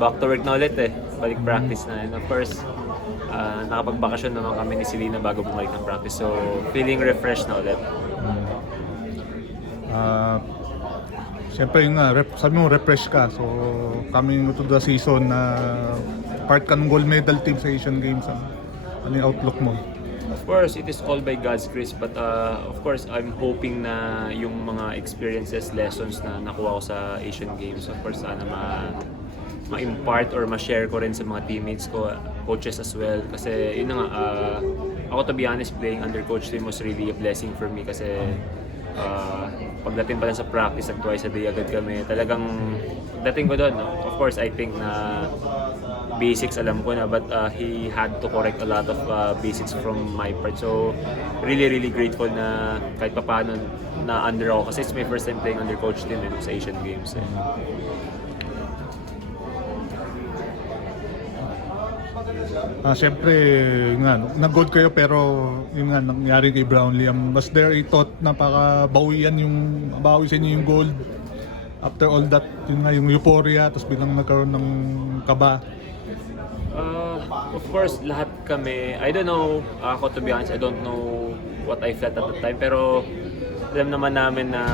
Back to work na ulit eh. Balik practice na. And of course, nakapagbakasyon naman kami ni Selena bago bumalik ng practice. So, feeling refreshed na ulit. Siyempre yung sabi mo refresh ka. So coming to the season na part ka ng gold medal team sa Asian Games. Ano yung outlook mo? Of course, it is all by God's grace, but of course, I'm hoping na yung mga experiences, lessons na nakuha ko sa Asian Games, of course, sana ma-impart or ma-share ko rin sa mga teammates ko, coaches as well. Kasi yun na nga, ako to be honest, playing under Coach Tim was really a blessing for me kasi pagdating pa lang sa practice, twice a day agad kami. Talagang dating ko doon, of course, I think na basics alam ko na, but he had to correct a lot of basics from my part. So really grateful na kahit pa paano na under ako kasi it's my first time playing under Coach Tim sa Asian Games. Siyempre, nag-gold kayo pero yung nga nangyari kay Brownlee. Was there a thought na para bawi sa inyo yung gold? After all that, yung euphoria, tapos biglang nagkaroon ng kaba. Of course, lahat kami, I don't know, ako to be honest, I don't know what I felt at the time, pero alam naman namin na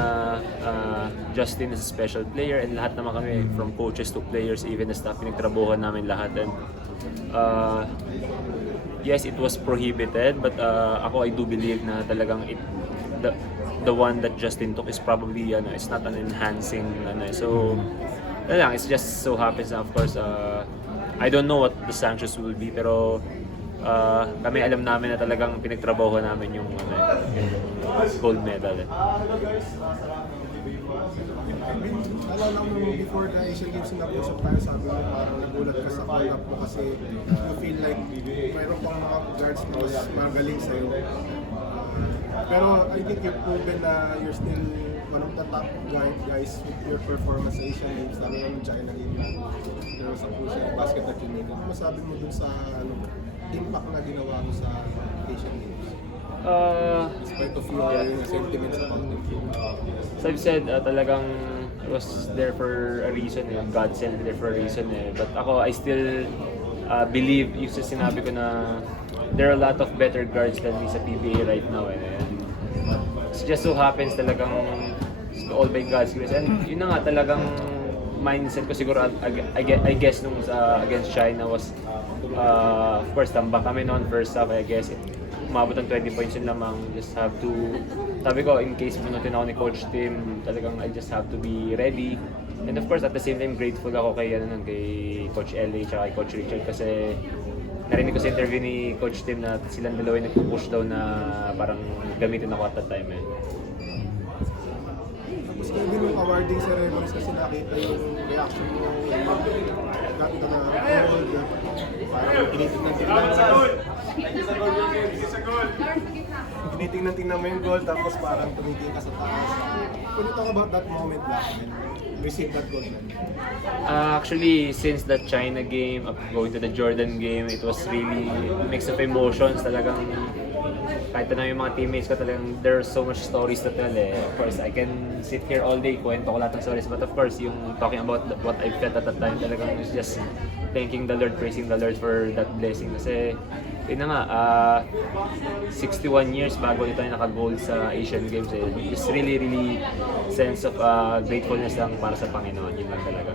Justin is a special player and lahat naman kami, from coaches to players, even the staff, pinagtrabuhan namin lahat. And yes, it was prohibited, but I do believe na talagang the one that Justin took is probably it's not an enhancing so it's just so happens na, of course, I don't know what the sanctions will be, pero kami alam namin na talagang pinagtrabaho namin yung gold medal. Alala mo before the Asian Games na nag-usap tayo, sabi mo parang nagulat ka sa call-up mo kasi you feel like mayroon pang mga guards na mas magaling sa'yo. Pero I think you've proven na you're still one of the top guys with your performance sa Asian Games, lalo na ng China game na pero sa puso yung basket na kinito. Ano masabi mo dun sa impact na ginawa mo sa Asian Games? Despite of your sentiments about it. So I've said, talagang I was there for a reason, God sent me there for a reason. But ako, I still believe, yung sa sinabi ko na there are a lot of better guards than me sa PBA right now. And it just so happens talagang all by God's grace. And yun na nga, talagang mindset ko siguro, I guess nung against China was, of course, tambak kami noon first half, I guess umabot ng 20 points yun lamang. Just have to, sabi ko, in case pinutin ako ni Coach Tim, talagang I just have to be ready. And of course, at the same time, grateful ako kay Coach Ellie at kay Coach Richard kasi narinig ko sa interview ni Coach Tim na silang dalawa yung nagpupush daw na parang gamitin ako at that time. Tapos kayo din yung awarding ceremonies kasi nakita yung reaction mo dati ka na gold, parang tinitingnan mo yung gold tapos parang tumitingin ka sa taas. Can you talk about that moment lang and receive that gold man? Actually, since the China game, going to the Jordan game, it was really a mix of emotions. Talagang kahit na yung mga teammates ko, talagang there are so much stories to tell. Of course, I can sit here all day, kwento ko lahat ng stories. But of course, yung talking about what I felt at that time, talagang is just thanking the Lord, praising the Lord for that blessing. Kasi yun na nga, 61 years bago dito tayo naka-gold sa Asian Games. Just really sense of gratefulness lang para sa Panginoon. Yun lang talaga.